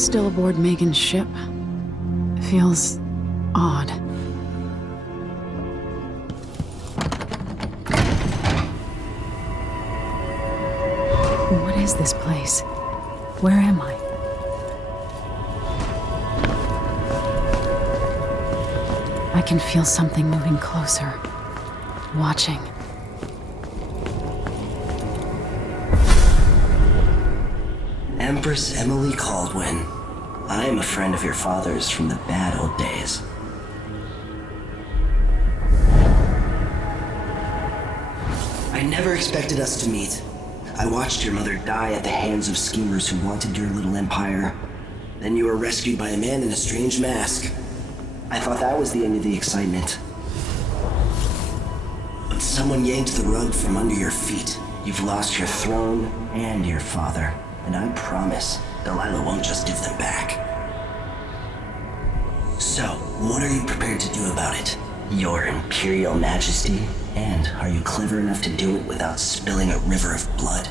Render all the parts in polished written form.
still aboard Megan's ship? Feels odd. What is this place? Where am I? I can feel something moving closer. Watching. Empress Emily Caldwin. I am a friend of your father's from the bad old days. I never expected us to meet. I watched your mother die at the hands of schemers who wanted your little empire. Then you were rescued by a man in a strange mask. I thought that was the end of the excitement. But someone yanked the rug from under your feet. You've lost your throne and your father. And I promise, Delilah won't just give them back. So, what are you prepared to do about it? Your Imperial Majesty? And are you clever enough to do it without spilling a river of blood?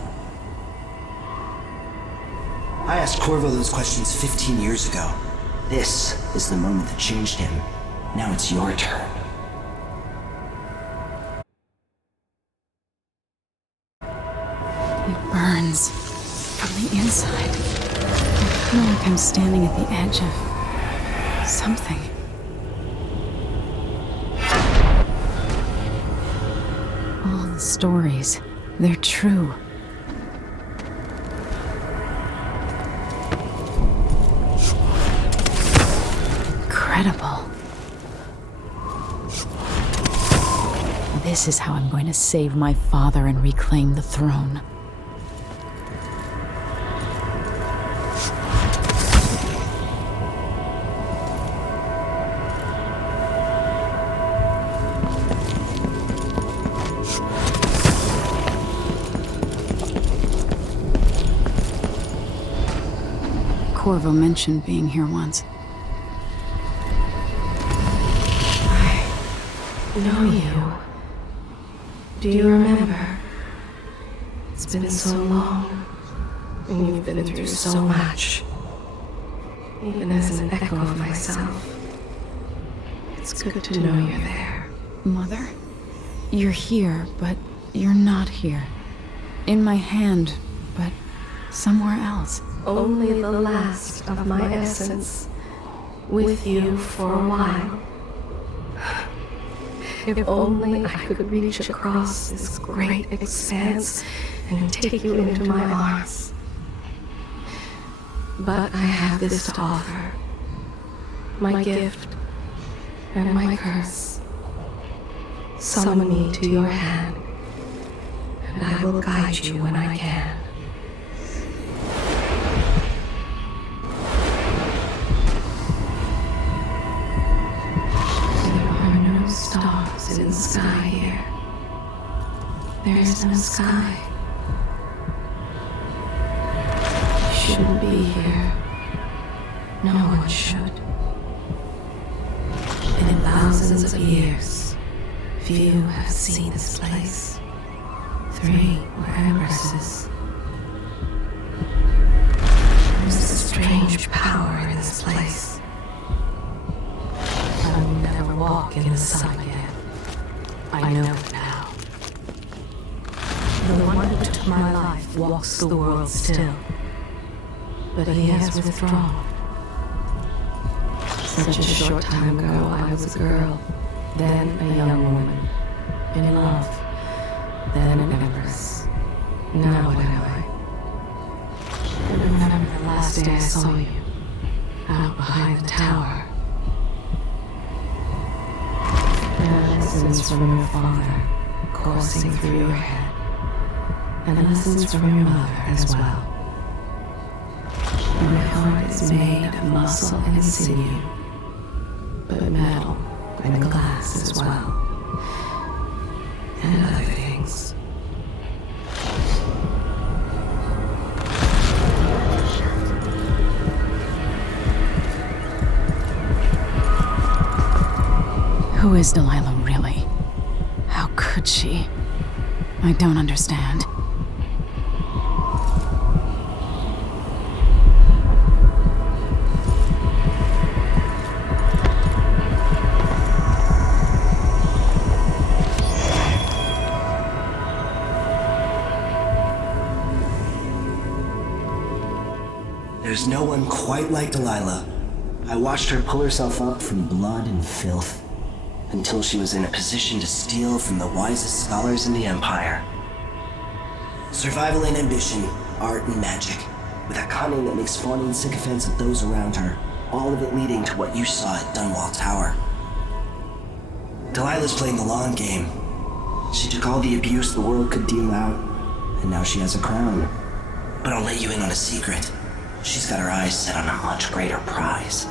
I asked Corvo those questions 15 years ago. This is the moment that changed him. Now it's your turn. It burns. From the inside. I feel like I'm standing at the edge of something. All the stories, they're true. Incredible. This is how I'm going to save my father and reclaim the throne. Corvo mentioned being here once. I know you. Do you remember? It's been so long, and you've been through so much. Even as an echo of myself, it's good to know you're there. Mother? You're here, but you're not here. In my hand, but somewhere else. Only the last of my essence, with you for a while. If only I could reach across this great expanse and take you into my arms. But I have this to offer. My gift and my curse. Summon me to your hand, and I will guide you when I can. Stars in the sky here. There is no sky. You shouldn't be here. No one should. And in thousands of years, few have seen this place. 3 were empresses. There's a strange power in this place. I will never walk in the sun again. I know it now. The one who took my life walks the world still, but he has withdrawn. Such a short time ago, I was a girl, then a young woman, in love, then an empress. Now what am I? I remember the last day I saw you, out behind the tower. Lessons from your father coursing through your head, and lessons from your mother as well. My heart is made of muscle and sinew, but metal and glass as well, and other things. Who is Delilah really? How could she? I don't understand. There's no one quite like Delilah. I watched her pull herself up from blood and filth, until she was in a position to steal from the wisest scholars in the Empire. Survival and ambition, art and magic, with a cunning that makes fawning sycophants of those around her, all of it leading to what you saw at Dunwall Tower. Delilah's playing the long game. She took all the abuse the world could deal out, and now she has a crown. But I'll let you in on a secret. She's got her eyes set on a much greater prize.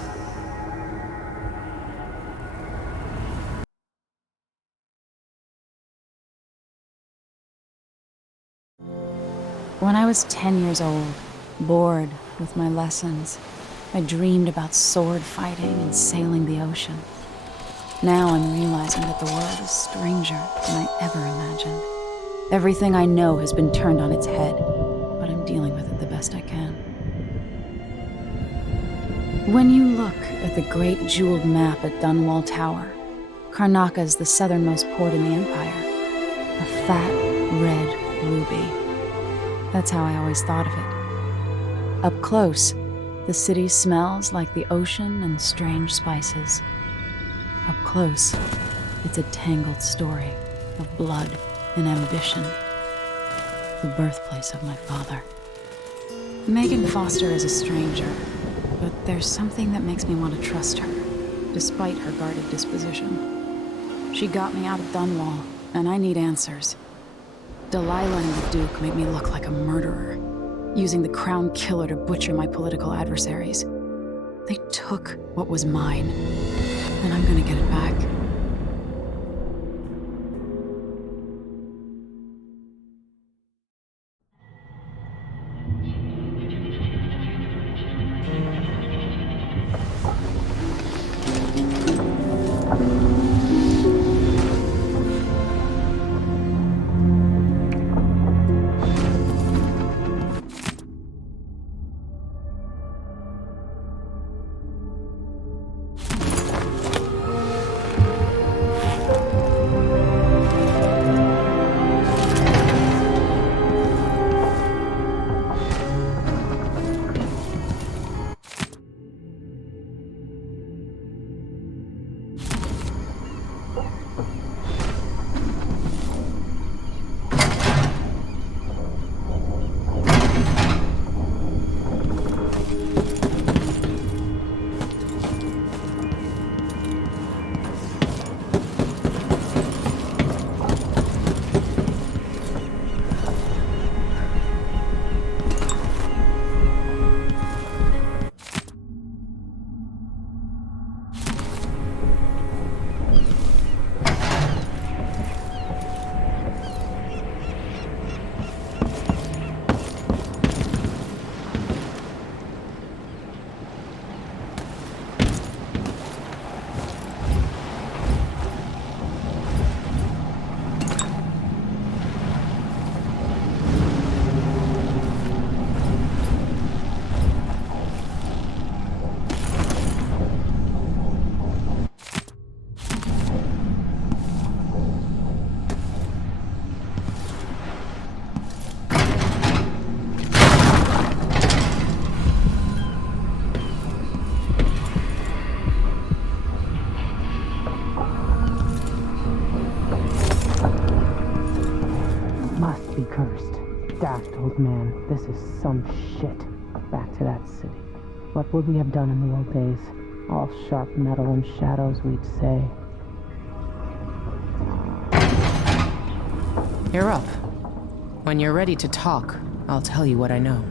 When I was 10 years old, bored with my lessons, I dreamed about sword fighting and sailing the ocean. Now I'm realizing that the world is stranger than I ever imagined. Everything I know has been turned on its head, but I'm dealing with it the best I can. When you look at the great jeweled map at Dunwall Tower, Karnaca is the southernmost port in the Empire. A fat, red ruby. That's how I always thought of it. Up close, the city smells like the ocean and strange spices. Up close, it's a tangled story of blood and ambition. The birthplace of my father. Megan Foster is a stranger, but there's something that makes me want to trust her, despite her guarded disposition. She got me out of Dunwall, and I need answers. Delilah and the Duke made me look like a murderer, using the Crown Killer to butcher my political adversaries. They took what was mine, and I'm gonna get it back. Old man, this is some shit. Back to that city. What would we have done in the old days? All sharp metal and shadows, we'd say. You're up. When you're ready to talk, I'll tell you what I know.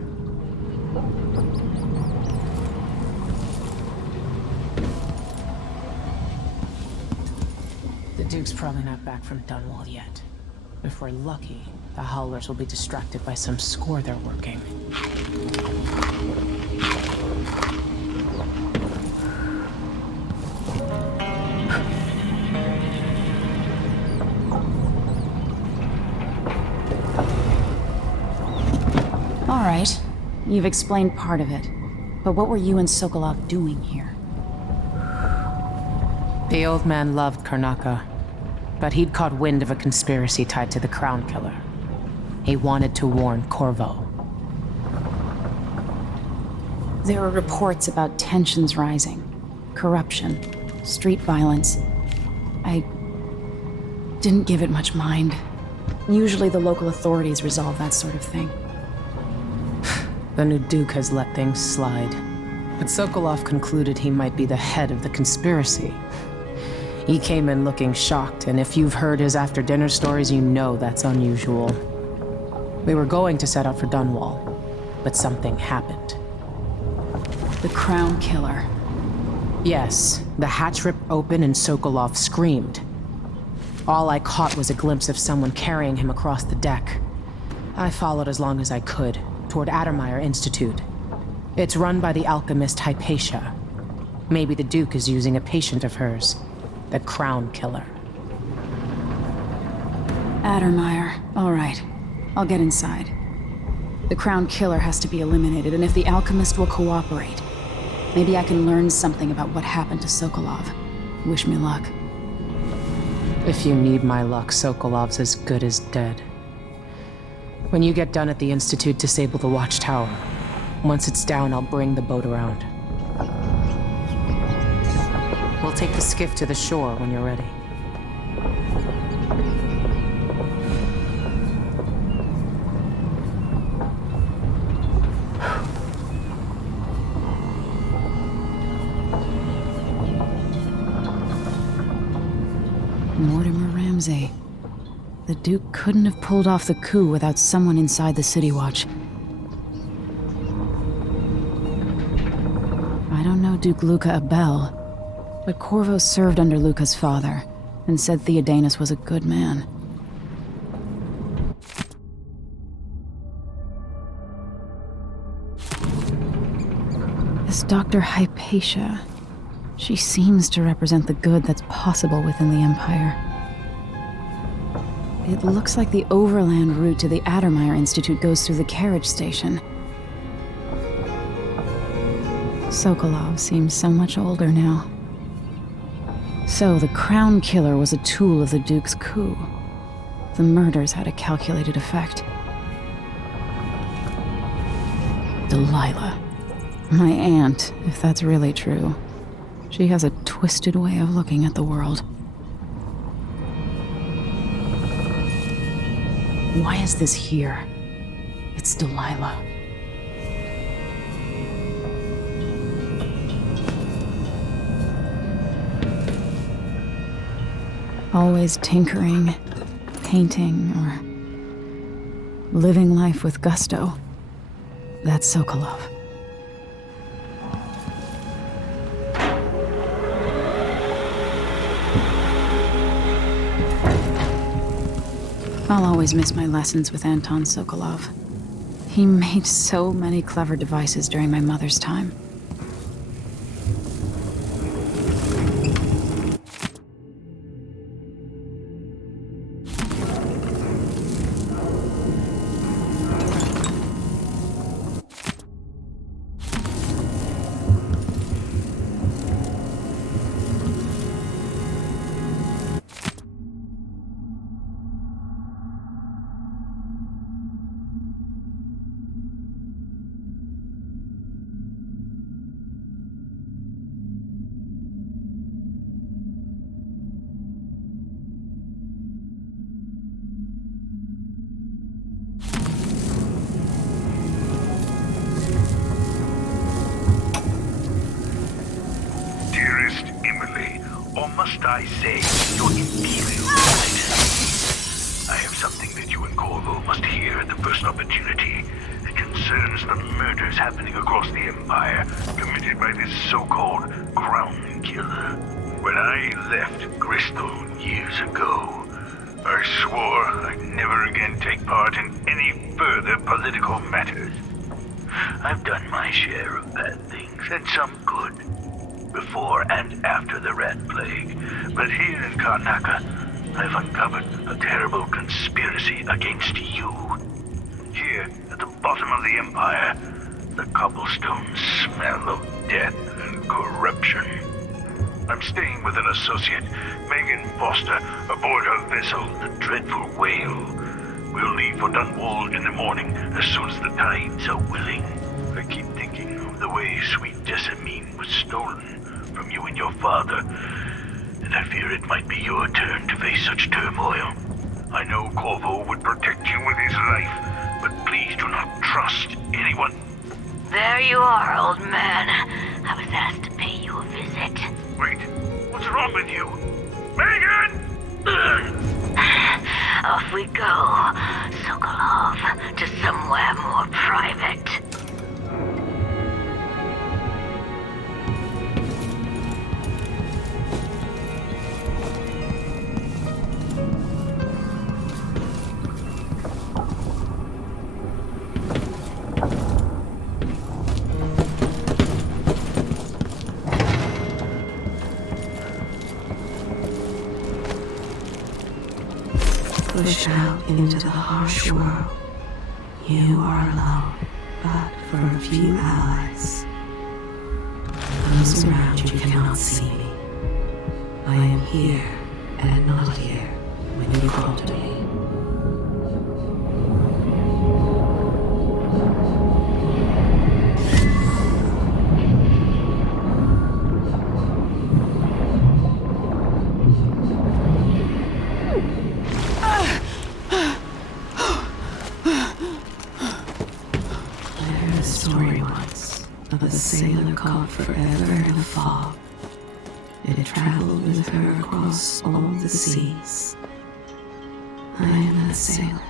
The Duke's probably not back from Dunwall yet. If we're lucky, the Howlers will be distracted by some score they're working. All right, you've explained part of it. But what were you and Sokolov doing here? The old man loved Karnaca, but he'd caught wind of a conspiracy tied to the Crown Killer. He wanted to warn Corvo. There were reports about tensions rising, corruption, street violence. I didn't give it much mind. Usually the local authorities resolve that sort of thing. The new Duke has let things slide. But Sokolov concluded he might be the head of the conspiracy. He came in looking shocked, and if you've heard his after-dinner stories, you know that's unusual. We were going to set out for Dunwall, but something happened. The Crown Killer. Yes, the hatch ripped open and Sokolov screamed. All I caught was a glimpse of someone carrying him across the deck. I followed as long as I could, toward Addermeyer Institute. It's run by the alchemist Hypatia. Maybe the Duke is using a patient of hers, the Crown Killer. Addermeyer. All right. I'll get inside. The Crown Killer has to be eliminated, and if the alchemist will cooperate, maybe I can learn something about what happened to Sokolov. Wish me luck. If you need my luck, Sokolov's as good as dead. When you get done at the Institute, disable the watchtower. Once it's down, I'll bring the boat around. We'll take the skiff to the shore when you're ready. Mortimer Ramsey. The Duke couldn't have pulled off the coup without someone inside the City Watch. I don't know Duke Luca Abel, but Corvo served under Luca's father and said Theodanus was a good man. This Dr. Hypatia, she seems to represent the good that's possible within the Empire. It looks like the overland route to the Addermeyer Institute goes through the carriage station. Sokolov seems so much older now. So the Crown Killer was a tool of the Duke's coup. The murders had a calculated effect. Delilah. My aunt, if that's really true. She has a twisted way of looking at the world. Why is this here? It's Delilah. Always tinkering, painting, or living life with gusto. That's Sokolov. I'll always miss my lessons with Anton Sokolov. He made so many clever devices during my mother's time. Or must I say, your Imperial Highness? I have something that you and Corvo must hear at the first opportunity. It concerns the murders happening across the Empire, committed by this so-called Crown Killer. When I left Crystal years ago, I swore I'd never again take part in any further political matters. I've done my share of bad things, and some good, before and after the Rat Plague. But here in Karnaca, I've uncovered a terrible conspiracy against you. Here, at the bottom of the Empire, the cobblestones smell of death and corruption. I'm staying with an associate, Megan Foster, aboard her vessel, the Dreadful Whale. We'll leave for Dunwall in the morning, as soon as the tides are willing. I keep thinking of the way sweet Jessamine was stolen from you and your father, and I fear it might be your turn to face such turmoil. I know Corvo would protect you with his life, but please do not trust anyone. There you are, old man. I was asked to pay you a visit. Wait, what's wrong with you? Megan! Off we go, Sokolov, to somewhere more private. Push out into the harsh world. You are alone, but for a few allies. Those around you cannot see me. I am here and not here when you call to me. Of a sailor caught forever in a fog. It traveled with her across all the seas. I am that sailor.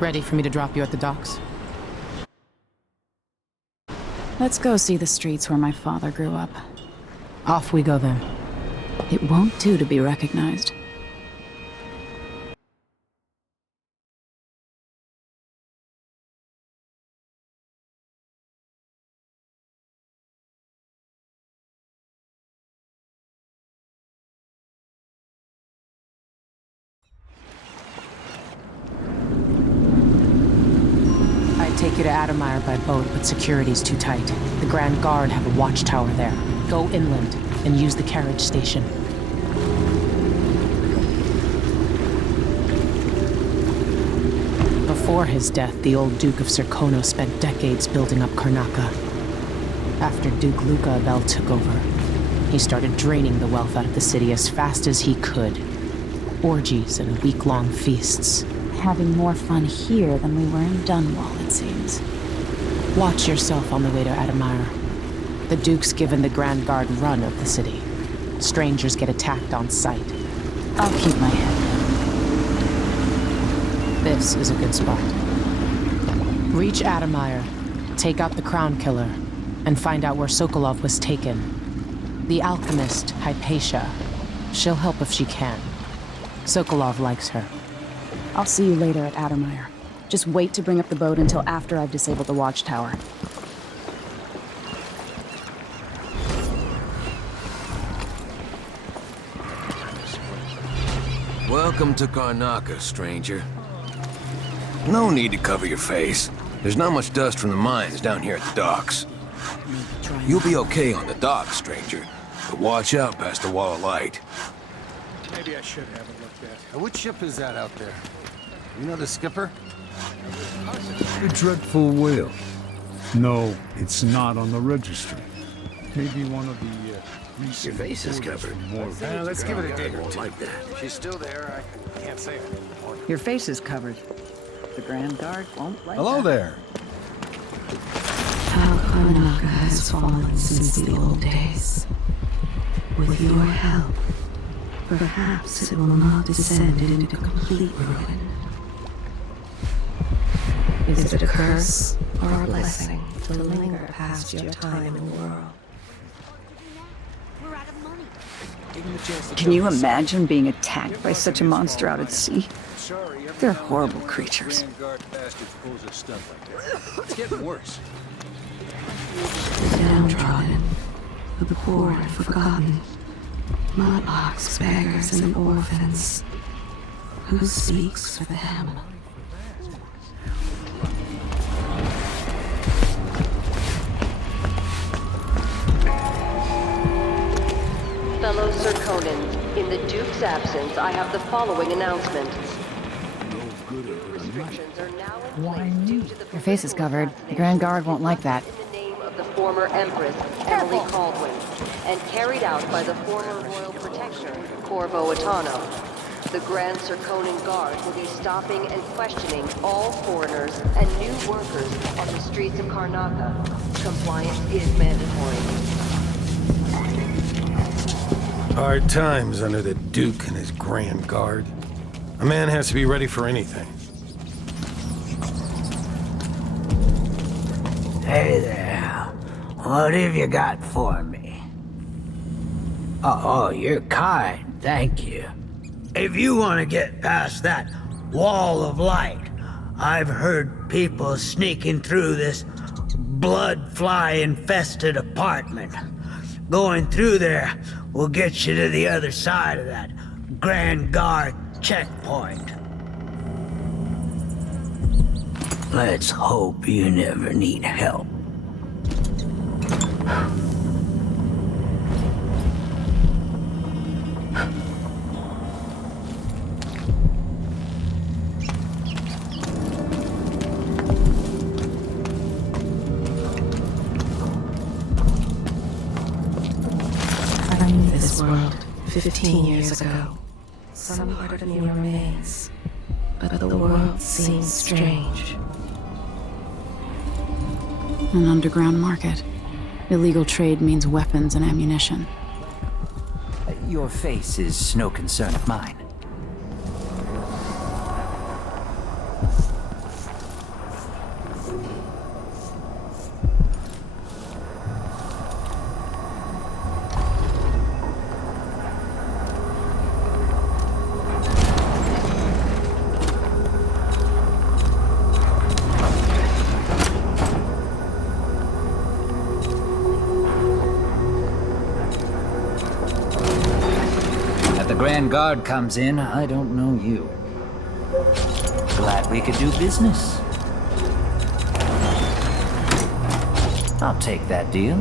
Ready for me to drop you at the docks? Let's go see the streets where my father grew up. Off we go then. It won't do to be recognized. Take you to Adamire by boat, but security's too tight. The Grand Guard have a watchtower there. Go inland and use the carriage station. Before his death, the old Duke of Serkono spent decades building up Karnaca. After Duke Luca Abel took over, he started draining the wealth out of the city as fast as he could. Orgies and week-long feasts. Having more fun here than we were in Dunwall, it seems. Watch yourself on the way to Adamire. The Duke's given the Grand Guard run of the city. Strangers get attacked on sight. I'll keep my head down. This is a good spot. Reach Adamire, take out the Crown Killer, and find out where Sokolov was taken. The alchemist, Hypatia. She'll help if she can. Sokolov likes her. I'll see you later at Adamire. Just wait to bring up the boat until after I've disabled the watchtower. Welcome to Karnaca, stranger. No need to cover your face. There's not much dust from the mines down here at the docks. You'll be okay on the docks, stranger, but watch out past the wall of light. Maybe I should have it looked at. Which ship is that out there? You know the skipper? The dreadful whale. No, it's not on the registry. Maybe one of the Your face is covered. Let's give it a dig. Like that. If she's still there, I can't say it. Your face is covered. The Grand Guard won't like Hello that. there. How Karnaca has fallen since the old days. With your help, perhaps it will not descend into complete ruin. Is it a curse or a blessing to linger past your time in the world? Can you imagine being attacked by such a monster out at sea? They're horrible creatures. It's getting worse. The downtrodden, the poor and forgotten, mudlarks, beggars, and orphans. Who speaks for them? Fellow Serkonans, in the Duke's absence, I have the following announcement. Restrictions are now in place due to the Your face is covered. The Grand Guard won't like that. in the name of the former Empress, Emily Caldwin, and carried out by the former Royal Protector, Corvo Atano. The Grand Serkonan Guard will be stopping and questioning all foreigners and new workers on the streets of Karnaca. Compliance is mandatory. Hard times under the Duke and his Grand Guard. A man has to be ready for anything. Hey there. What have you got for me? Oh, you're kind. Thank you. If you want to get past that wall of light, I've heard people sneaking through this blood-fly-infested apartment. Going through there will get you to the other side of that Grand Guard checkpoint. Let's hope you never need help. I knew this world 15 years ago. Some part of me remains, but the world seems strange. An underground market. Illegal trade means weapons and ammunition. Your face is no concern of mine. Grand Guard comes in, I don't know you. Glad we could do business. I'll take that deal.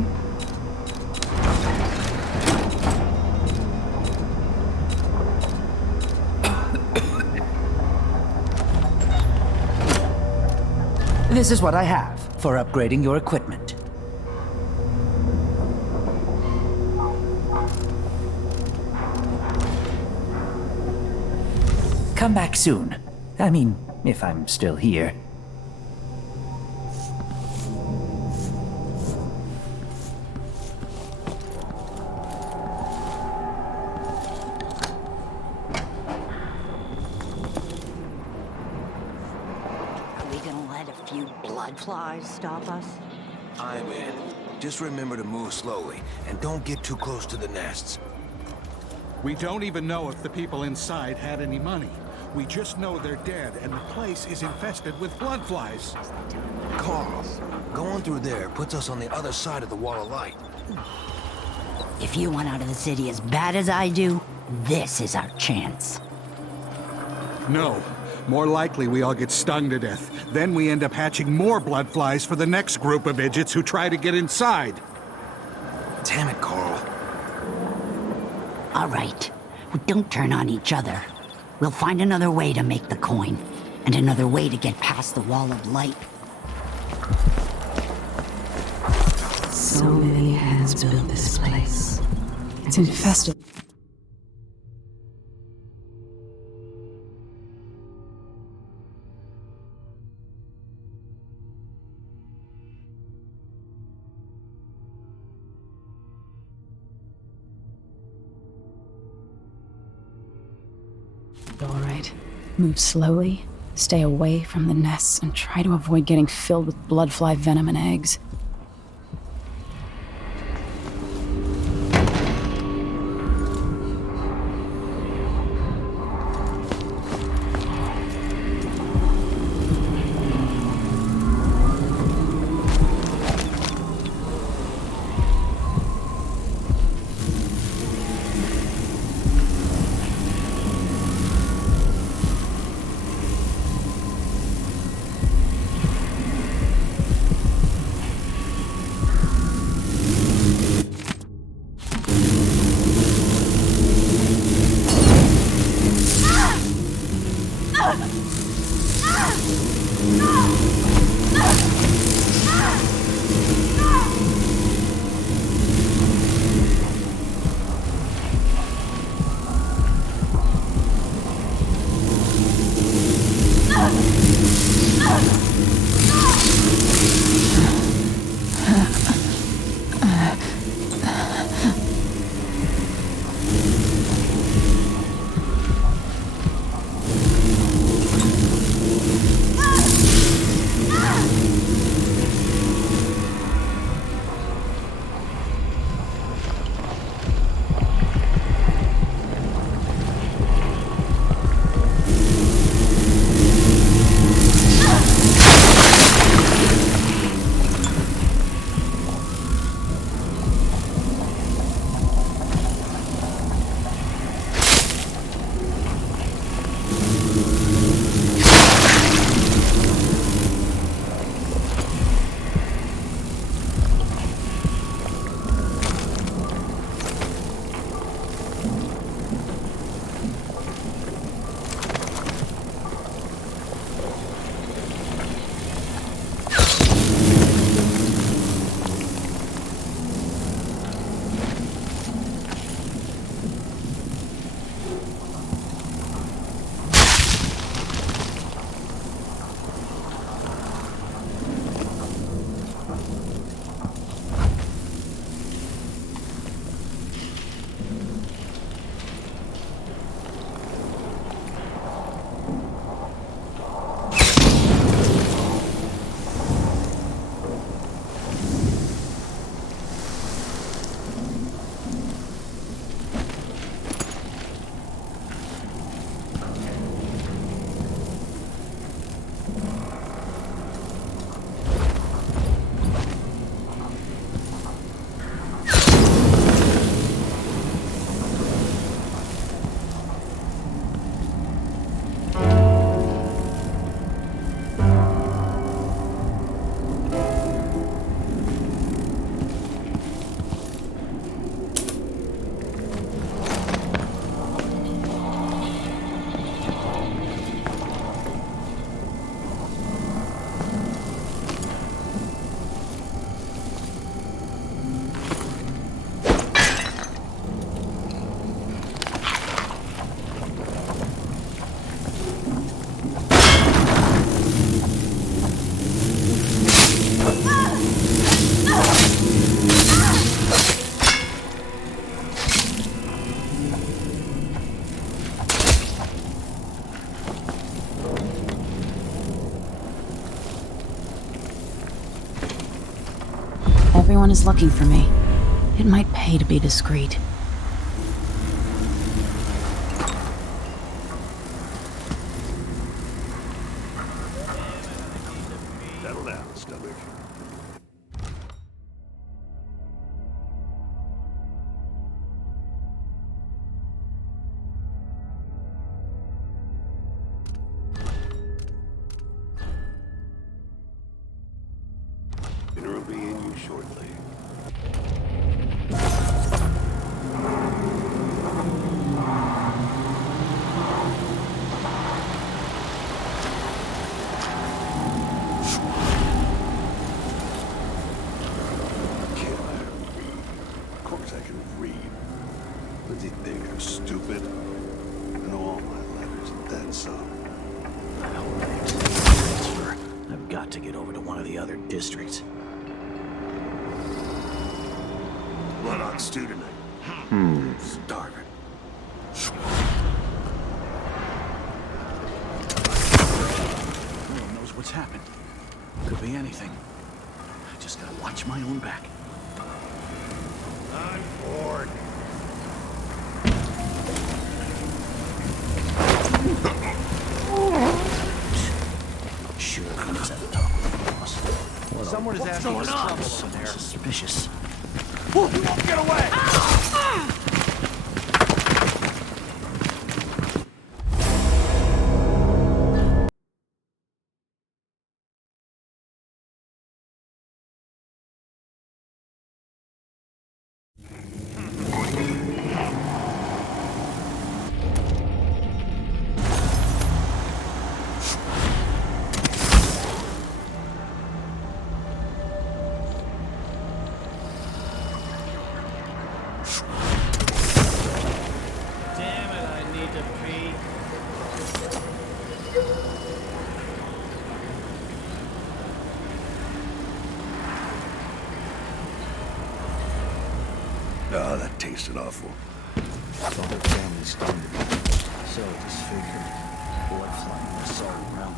This is what I have for upgrading your equipment. Come back soon. I mean, if I'm still here. Are we gonna let a few blood flies stop us? I'm in. Just remember to move slowly, and don't get too close to the nests. We don't even know if the people inside had any money. We just know they're dead, and the place is infested with blood flies. Carl, going through there puts us on the other side of the wall of light. If you want out of the city as bad as I do, this is our chance. No. More likely we all get stung to death. Then we end up hatching more blood flies for the next group of idiots who try to get inside. Damn it, Carl. All right. Well, don't turn on each other. We'll find another way to make the coin, and another way to get past the wall of light. So many hands built this place. It's infested. inside. Move slowly, stay away from the nests, and try to avoid getting filled with bloodfly venom and eggs. Everyone is looking for me. It might pay to be discreet. Settle down, Stubbard. Dinner will be in you shortly. What do you think? I'm stupid? I know all my letters and then some. I don't transfer. I've got to get over to one of the other districts. Blood on stew tonight. Starving. What's happened? Could be anything. I just gotta watch my own back. On board. Sure, he knows how to talk with the boss. Someone is asking for trouble over there. Suspicious. You won't get away! Damn it, I need to pee. Oh, that tasted awful. All their families stoned to me. So disfigured. Blood flying mess all around.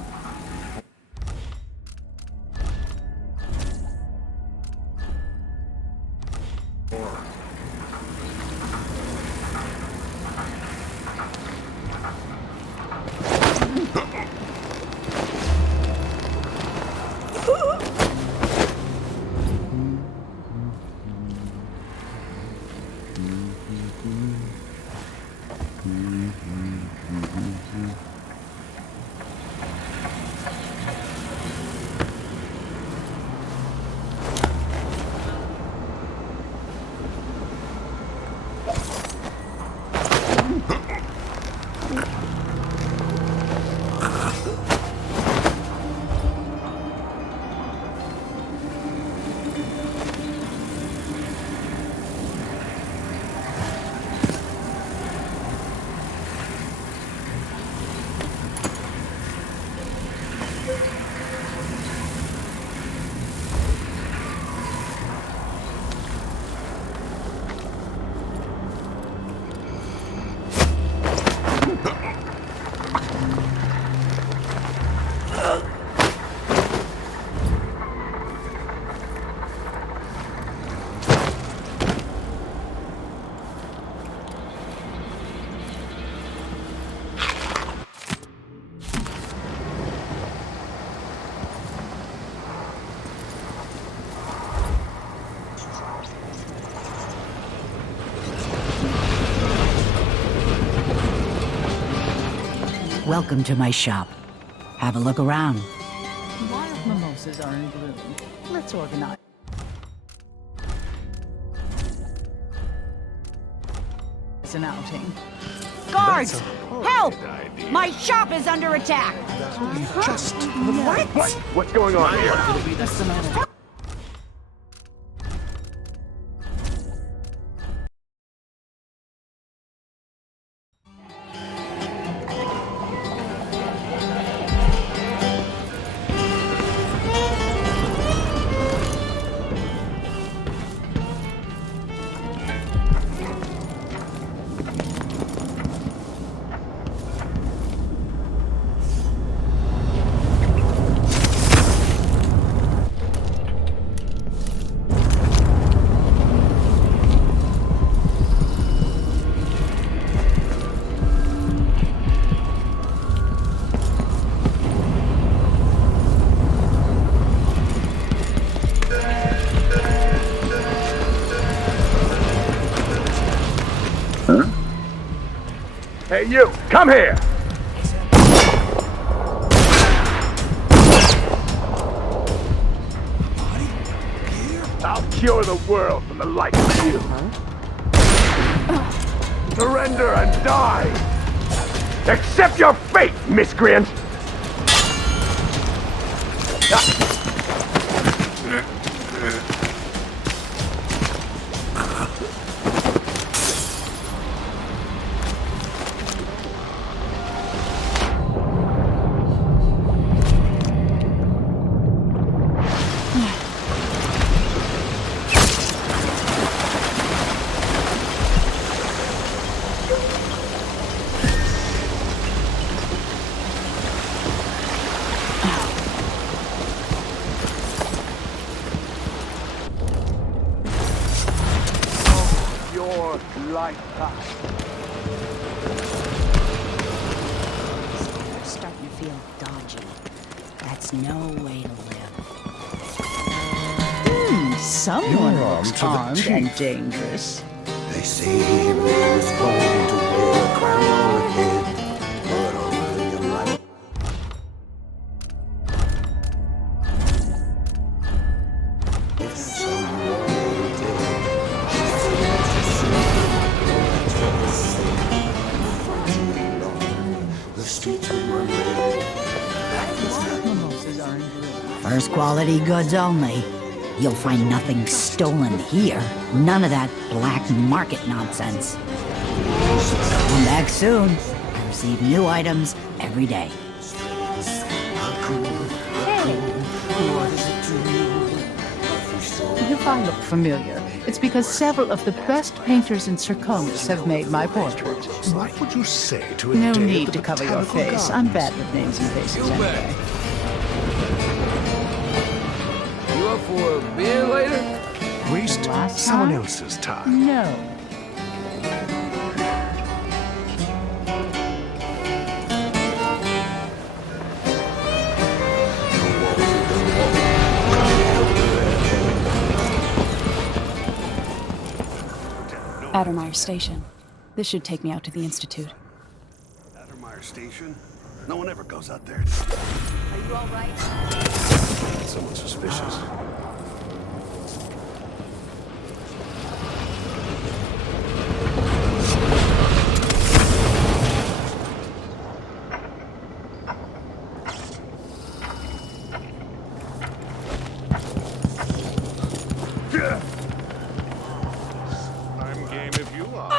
Welcome to my shop. Have a look around. Wild mimosas are in bloom. Let's organize. It's an outing. Guards! Help! My shop is under attack! Just... What? What's going on here? What's the matter? Hey, you! Come here! I'll cure the world from the likes of you. Surrender and die! Accept your fate, miscreant! your lifetime. It's starting to feel dodgy. That's no way to live. Someone looks armed and dangerous. They say he was born to wear a crown on her head, but over your life. If someone the streets will run red. Mimosas are in bloom. First quality goods only. You'll find nothing stolen here. None of that black market nonsense. Come back soon. I receive new items every day. If I look familiar, it's because several of the best painters in Circonus have made my portrait. What would you say to a No day need at the to cover your Botanical face. Gardens? I'm bad with names and faces anyway. You up for a beer later? Waste someone else's time. No. Addermeyer Station. This should take me out to the Institute. Addermeyer Station? No one ever goes out there. Are you all right? Someone suspicious. I'm game if you are.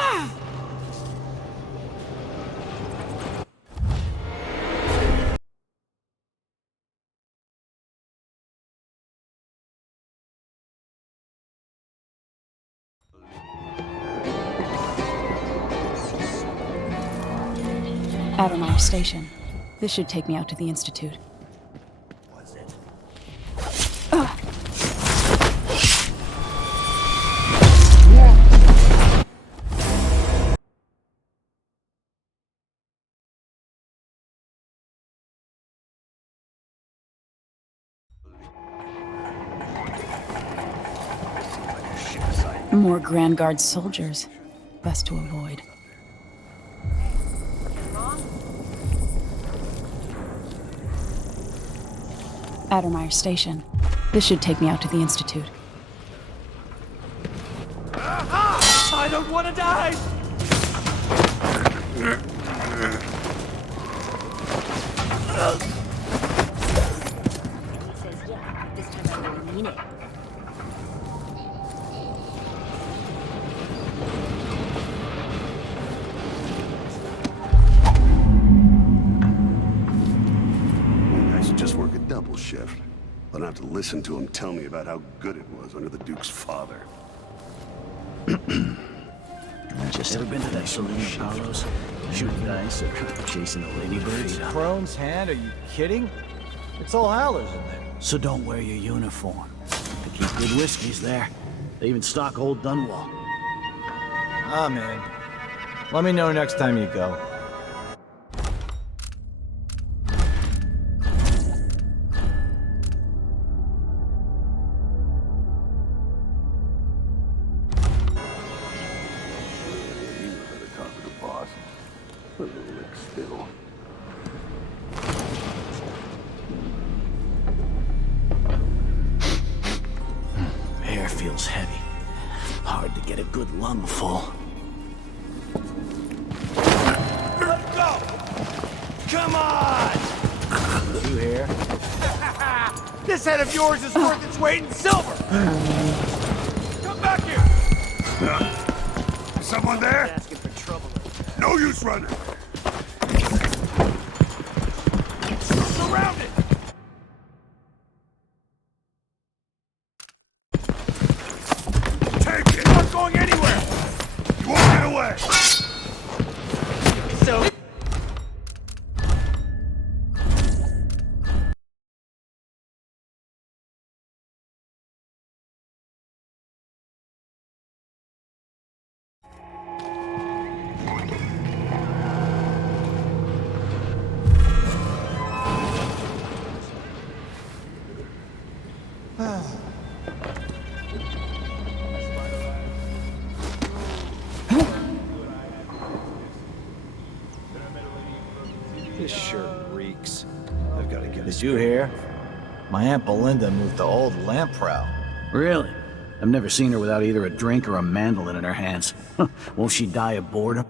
Addermeyer Station. This should take me out to the Institute. More Grand Guard soldiers. Best to avoid. Addermeyer Station. This should take me out to the Institute. I don't want to die! He says, yeah, this time I really mean it. I should just work a double shift. I don't have to listen to him tell me about how good it was under the Duke's father. Just ever been to that saloon in Palos? Shooting dice or chasing the ladybirds? Crone's hand? Are you kidding? It's all howlers in there. So don't wear your uniform. They keep good whiskeys there. They even stock old Dunwall. Ah, man. Let me know next time you go. You know how to talk to the boss. A little lick still. Air feels heavy. Hard to get a good lung full. Let go! Come on! You here? This head of yours is worth its weight in silver! Come back here! Someone there? Asking for trouble. No use running. Surround it! Take it! I'm not going anywhere! You won't get away! So... This shirt reeks. I've got to get Did you hear? My Aunt Belinda moved to Old Lamprow. Really? I've never seen her without either a drink or a mandolin in her hands. Won't she die of boredom?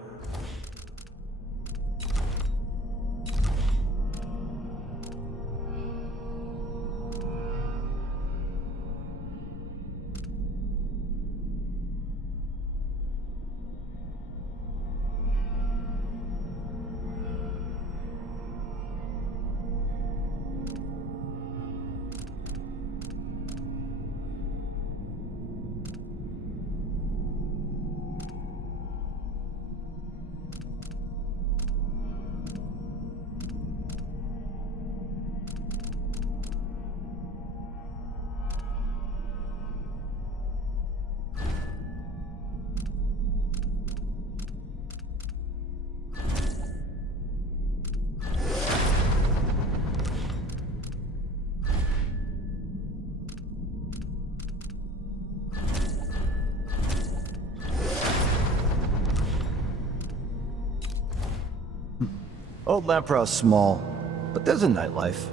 Old Lamprow's small, but there's a nightlife.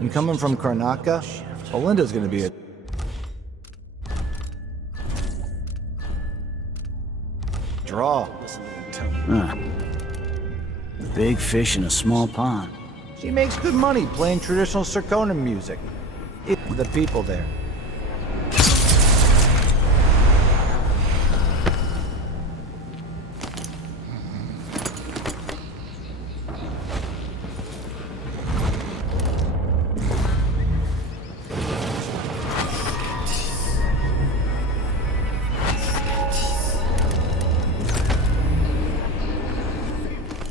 And coming from Karnaka, Belinda's gonna be a... draw. Huh. Big fish in a small pond. She makes good money playing traditional Serkonan music. The people there.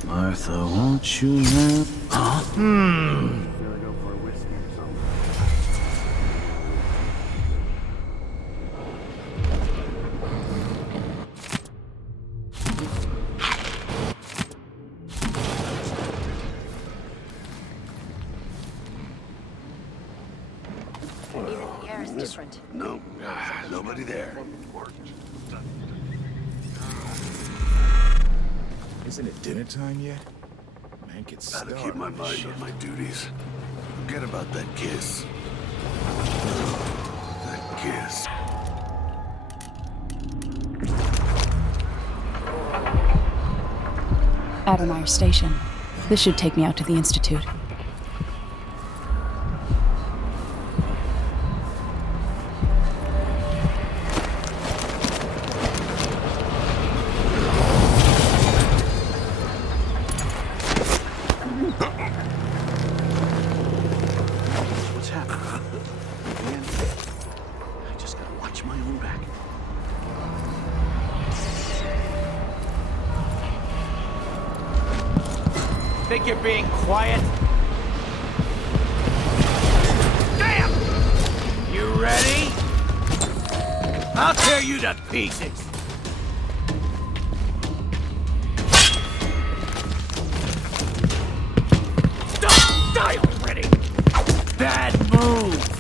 Martha, won't you have... Huh? Even the air is different. No, nobody there. Isn't it dinner time yet? Man gets Gotta starved. keep my mind on my duties. Forget about that kiss. That kiss. Addermeyer Station. This should take me out to the Institute. What's happening? Man, I just gotta watch my own back. Think you're being quiet? Damn! You ready? I'll tear you to pieces! Die already! Bad move!